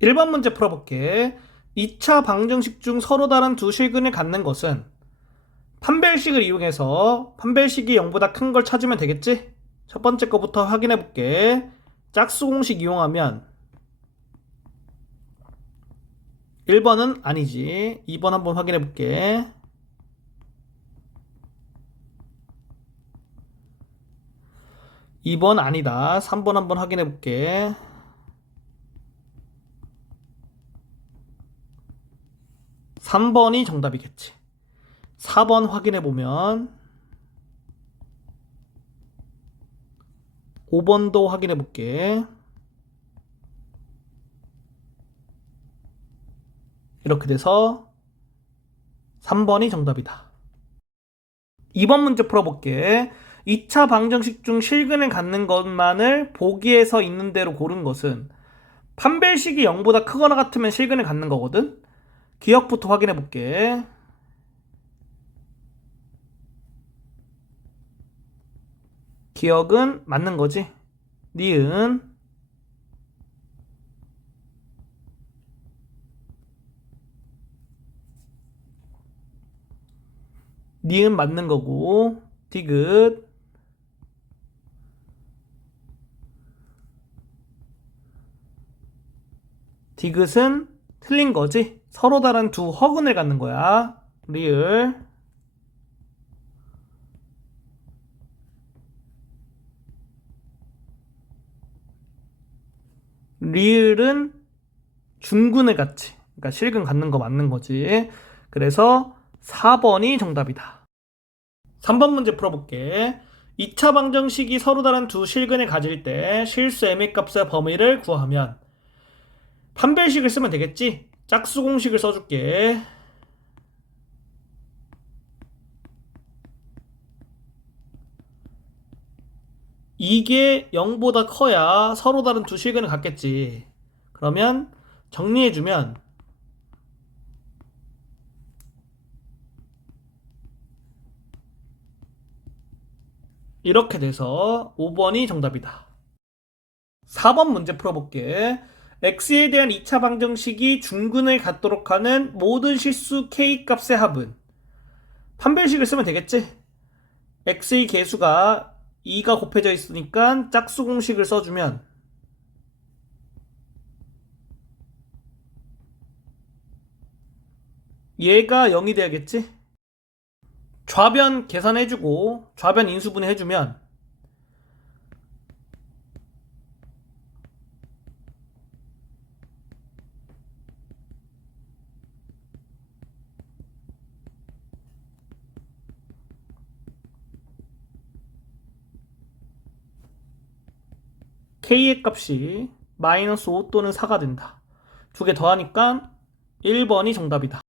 1번 문제 풀어볼게. 2차 방정식 중 서로 다른 두 실근을 갖는 것은 판별식을 이용해서 판별식이 0보다 큰 걸 찾으면 되겠지? 첫 번째 거부터 확인해 볼게. 짝수 공식 이용하면 1번은 아니지. 2번 한번 확인해 볼게. 2번 아니다. 3번 한번 확인해 볼게. 3번이 정답이겠지. 4번 확인해 보면 5번도 확인해 볼게. 이렇게 돼서 3번이 정답이다. 2번 문제 풀어볼게. 2차 방정식 중 실근을 갖는 것만을 보기에서 있는 대로 고른 것은 판별식이 0보다 크거나 같으면 실근을 갖는 거거든. 기억부터 확인해 볼게. 기억은 맞는 거지. 니은 니은 맞는 거고 디귿 디귿은 틀린 거지. 서로 다른 두 허근을 갖는 거야. 리을 리을은 중근을 갖지. 그러니까 실근 갖는 거 맞는 거지. 그래서 4번이 정답이다. 3번 문제 풀어볼게. 2차 방정식이 서로 다른 두 실근을 가질 때 실수 m의 값의 범위를 구하면 판별식을 쓰면 되겠지? 짝수 공식을 써줄게. 이게 0보다 커야 서로 다른 두 실근을 갖겠지. 그러면 정리해주면 이렇게 돼서 5번이 정답이다. 4번 문제 풀어볼게. x에 대한 2차 방정식이 중근을 갖도록 하는 모든 실수 k 값의 합은 판별식을 쓰면 되겠지? x의 개수가 2가 곱해져 있으니까 짝수 공식을 써주면 얘가 0이 돼야겠지? 좌변 계산해주고 좌변 인수분해 해주면 k의 값이 마이너스 5 또는 4가 된다. 두 개 더하니까 1번이 정답이다.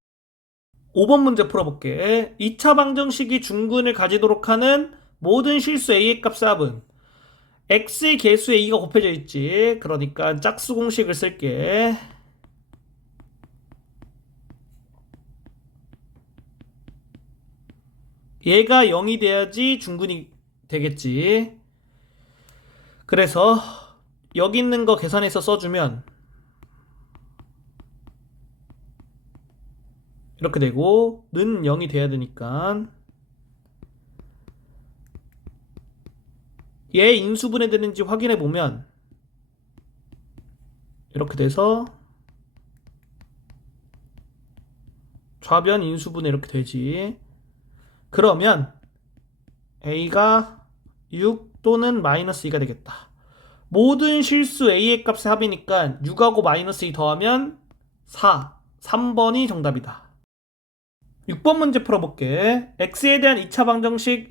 5번 문제 풀어볼게. 2차 방정식이 중근을 가지도록 하는 모든 실수 a의 값의 합은 x의 개수에 2가 곱해져 있지. 그러니까 짝수 공식을 쓸게. 얘가 0이 돼야지 중근이 되겠지. 그래서 여기 있는 거 계산해서 써주면 이렇게 되고 는 0이 돼야 되니까 얘 인수분해 되는지 확인해 보면 이렇게 돼서 좌변 인수분해 이렇게 되지. 그러면 a가 6 또는 마이너스 2가 되겠다. 모든 실수 a의 값의 합이니까 6하고 마이너스 2 더하면 4. 3번이 정답이다. 6번 문제 풀어볼게. x에 대한 2차 방정식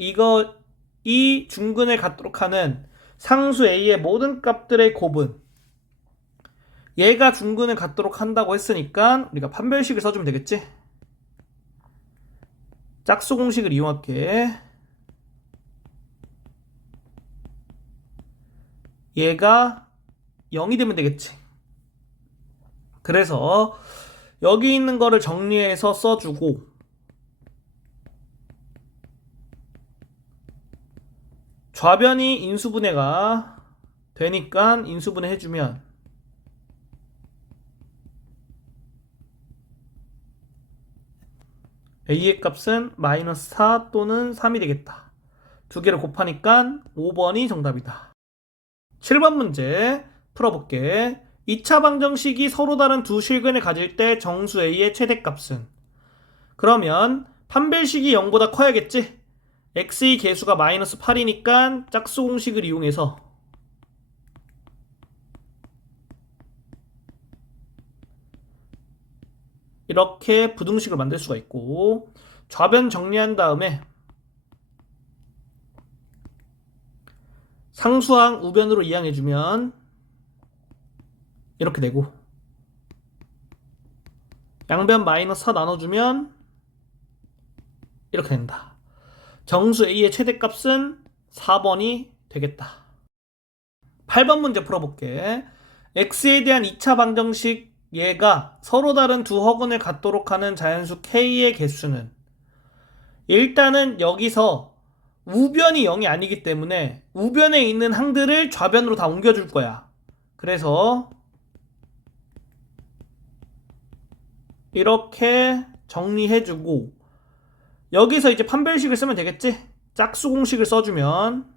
이 중근을 갖도록 하는 상수 a의 모든 값들의 곱은 얘가 중근을 갖도록 한다고 했으니까 우리가 판별식을 써주면 되겠지? 짝수 공식을 이용할게. 얘가 0이 되면 되겠지. 그래서 여기 있는 거를 정리해서 써주고 좌변이 인수분해가 되니까 인수분해 해주면 a의 값은 마이너스 4 또는 3이 되겠다. 두 개를 곱하니까 5번이 정답이다. 7번 문제 풀어볼게. 2차 방정식이 서로 다른 두 실근을 가질 때 정수 a의 최대값은? 그러면 판별식이 0보다 커야겠지? x의 개수가 마이너스 8이니까 짝수 공식을 이용해서 이렇게 부등식을 만들 수가 있고, 좌변 정리한 다음에 상수항 우변으로 이항해주면 이렇게 되고, 양변 마이너스 4 나눠주면 이렇게 된다. 정수 a의 최대값은 4번이 되겠다. 8번 문제 풀어볼게. x에 대한 2차 방정식 얘가 서로 다른 두 허근을 갖도록 하는 자연수 k의 개수는? 일단은 여기서 우변이 0이 아니기 때문에 우변에 있는 항들을 좌변으로 다 옮겨줄 거야. 그래서 이렇게 정리해주고, 여기서 이제 판별식을 쓰면 되겠지? 짝수 공식을 써주면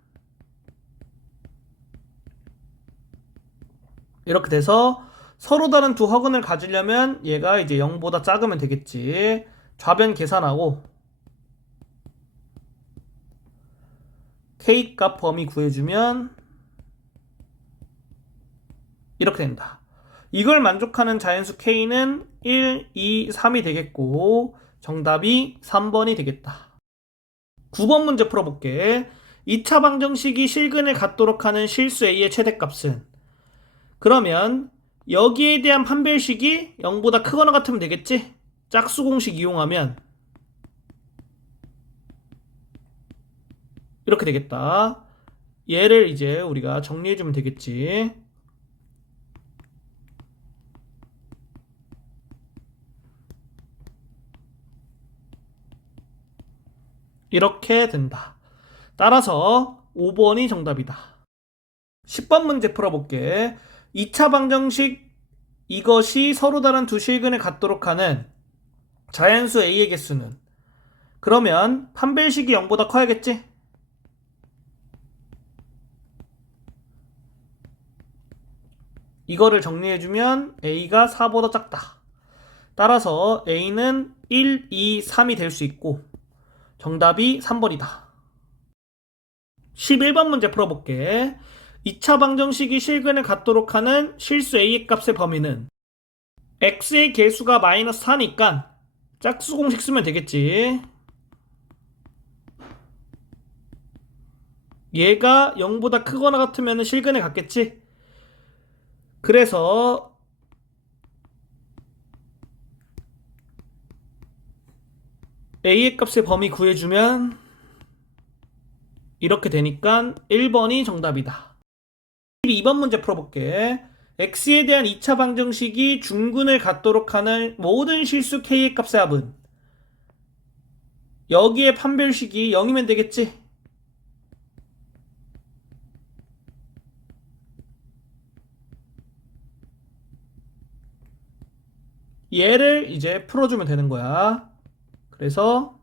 이렇게 돼서 서로 다른 두 허근을 가지려면 얘가 이제 0보다 작으면 되겠지. 좌변 계산하고 K값 범위 구해주면 이렇게 된다. 이걸 만족하는 자연수 K는 1, 2, 3이 되겠고 정답이 3번이 되겠다. 9번 문제 풀어볼게. 2차 방정식이 실근을 갖도록 하는 실수 A의 최대값은? 그러면 여기에 대한 판별식이 0보다 크거나 같으면 되겠지? 짝수 공식 이용하면 이렇게 되겠다. 얘를 이제 우리가 정리해주면 되겠지. 이렇게 된다. 따라서 5번이 정답이다. 10번 문제 풀어볼게. 2차 방정식 이것이 서로 다른 두 실근을 갖도록 하는 자연수 A의 개수는? 그러면 판별식이 0보다 커야겠지? 이거를 정리해주면 A가 4보다 작다. 따라서 A는 1, 2, 3이 될 수 있고 정답이 3번이다. 11번 문제 풀어볼게. 2차 방정식이 실근을 갖도록 하는 실수 A의 값의 범위는? X의 개수가 마이너스 4니까 짝수 공식 쓰면 되겠지. 얘가 0보다 크거나 같으면 실근에 갔겠지. 그래서 A의 값의 범위 구해주면 이렇게 되니까 1번이 정답이다. 12번 문제 풀어볼게. X에 대한 2차 방정식이 중근을 갖도록 하는 모든 실수 K의 값의 합은? 여기에 판별식이 0이면 되겠지. 얘를 이제 풀어주면 되는 거야. 그래서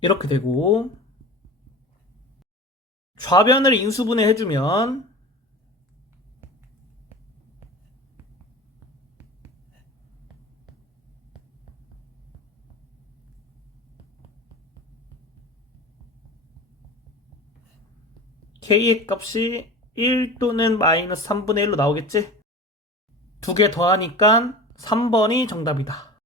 이렇게 되고, 좌변을 인수분해 해주면 K의 값이 1 또는 마이너스 3분의 1로 나오겠지? 두 개 더하니까 3번이 정답이다.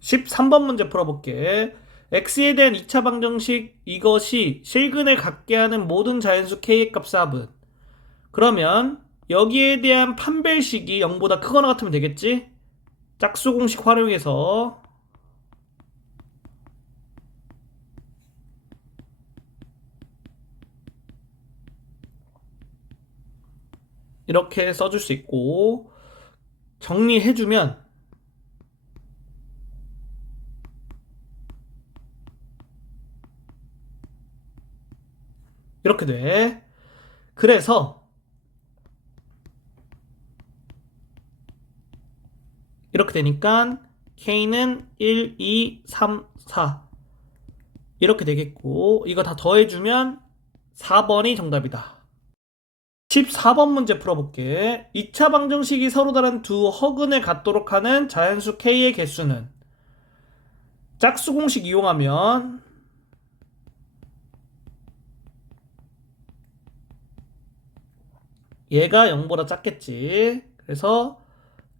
13번 문제 풀어볼게. X에 대한 2차 방정식 이것이 실근을 갖게 하는 모든 자연수 K의 값의 합은? 그러면 여기에 대한 판별식이 0보다 크거나 같으면 되겠지? 짝수 공식 활용해서 이렇게 써줄 수 있고, 정리해주면 이렇게 돼. 그래서 이렇게 되니까 K는 1, 2, 3, 4 이렇게 되겠고, 이거 다 더해주면 4번이 정답이다. 14번 문제 풀어볼게. 2차 방정식이 서로 다른 두 허근을 갖도록 하는 자연수 K의 개수는, 짝수 공식 이용하면 얘가 0보다 작겠지. 그래서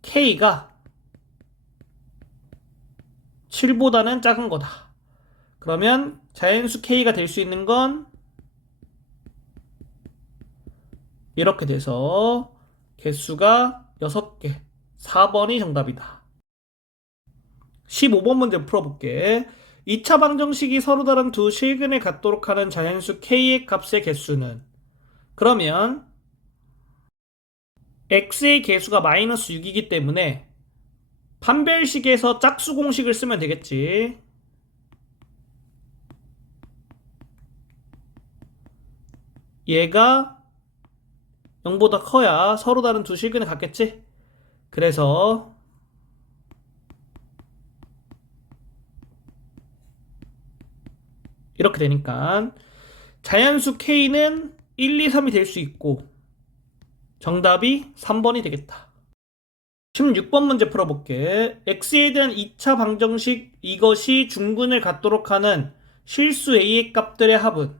K가 7보다는 작은 거다. 그러면 자연수 K가 될 수 있는 건 이렇게 돼서 개수가 6개, 4번이 정답이다. 15번 문제 풀어볼게. 2차 방정식이 서로 다른 두 실근을 갖도록 하는 자연수 K의 값의 개수는, 그러면 X의 개수가 마이너스 6이기 때문에 판별식에서 짝수 공식을 쓰면 되겠지. 얘가 0보다 커야 서로 다른 두 실근을 갖겠지. 그래서 이렇게 되니까 자연수 K는 1, 2, 3이 될 수 있고 정답이 3번이 되겠다. 16번 문제 풀어볼게. X에 대한 2차 방정식, 이것이 중근을 갖도록 하는 실수 A의 값들의 합은,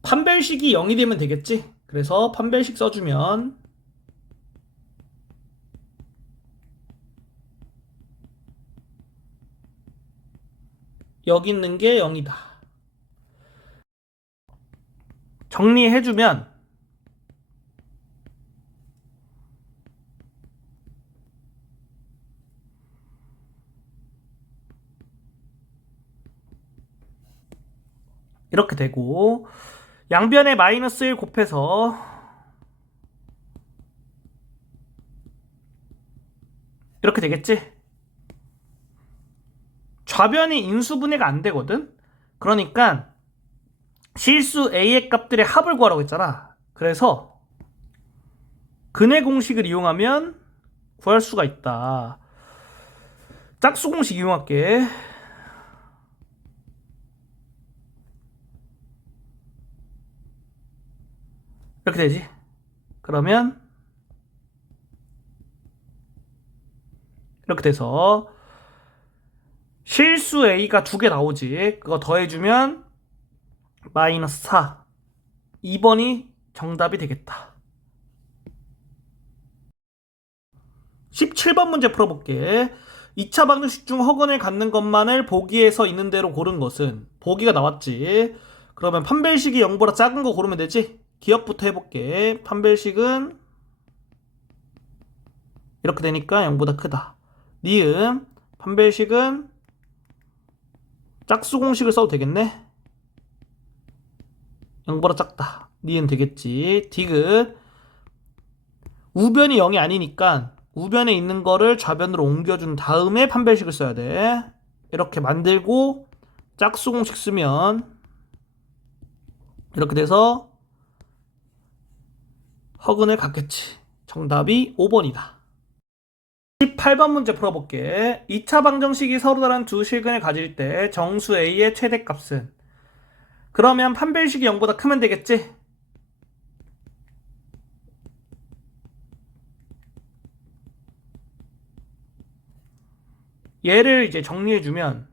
판별식이 0이 되면 되겠지. 그래서 판별식 써주면 여기 있는 게 0이다. 정리해주면 이렇게 되고, 양변에 마이너스 1 곱해서 이렇게 되겠지. 좌변이 인수분해가 안 되거든. 그러니까 실수 A의 값들의 합을 구하라고 했잖아. 그래서 근의 공식을 이용하면 구할 수가 있다. 짝수 공식 이용할게. 이렇게 되지. 그러면 이렇게 돼서 실수 A가 2개 나오지. 그거 더해주면 마이너스 4. 2번이 정답이 되겠다. 17번 문제 풀어볼게. 2차 방정식 중 허근을 갖는 것만을 보기에서 있는 대로 고른 것은, 보기가 나왔지. 그러면 판별식이 0보다 작은 거 고르면 되지. 기억부터 해볼게. 판별식은 이렇게 되니까 0보다 크다. 니은 판별식은 짝수 공식을 써도 되겠네. 0보다 작다. 니은 되겠지. 디귿 우변이 0이 아니니까 우변에 있는 거를 좌변으로 옮겨준 다음에 판별식을 써야 돼. 이렇게 만들고 짝수 공식 쓰면 이렇게 돼서 허근을 갖겠지. 정답이 5번이다. 18번 문제 풀어볼게. 2차 방정식이 서로 다른 두 실근을 가질 때 정수 A의 최대값은, 그러면 판별식이 0보다 크면 되겠지. 얘를 이제 정리해주면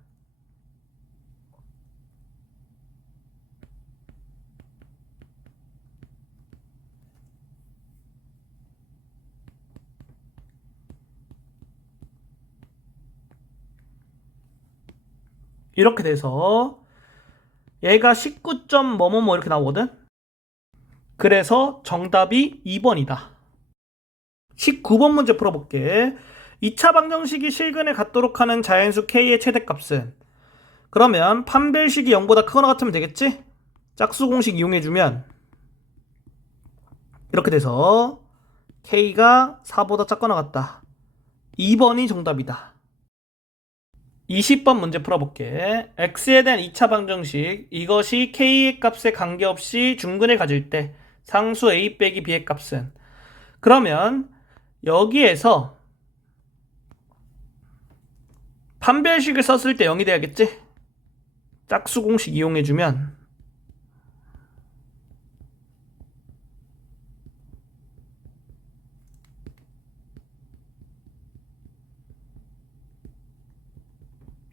이렇게 돼서 얘가 19. 뭐뭐뭐 이렇게 나오거든. 그래서 정답이 2번이다. 19번 문제 풀어볼게. 2차 방정식이 실근을 갖도록 하는 자연수 K의 최대값은, 그러면 판별식이 0보다 크거나 같으면 되겠지? 짝수 공식 이용해주면 이렇게 돼서 K가 4보다 작거나 같다. 2번이 정답이다. 20번 문제 풀어볼게. X에 대한 2차 방정식, 이것이 K의 값에 관계없이 중근을 가질 때 상수 A 빼기 B의 값은. 그러면 여기에서 판별식을 썼을 때 0이 돼야겠지? 짝수 공식 이용해주면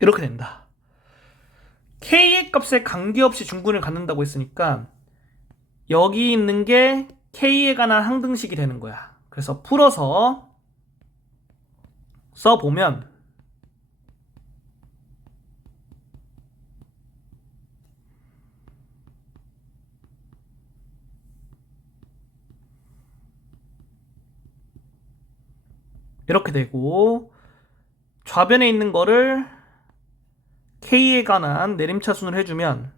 이렇게 된다. K의 값에 관계없이 중근을 갖는다고 했으니까 여기 있는 게 K에 관한 항등식이 되는 거야. 그래서 풀어서 써보면 이렇게 되고, 좌변에 있는 거를 K에 관한 내림차순을 해주면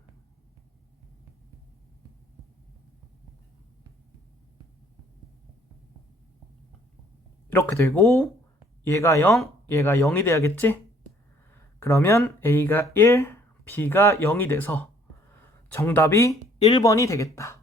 이렇게 되고, 얘가 0, 얘가 0이 돼야겠지? 그러면 A가 1, B가 0이 돼서 정답이 1번이 되겠다.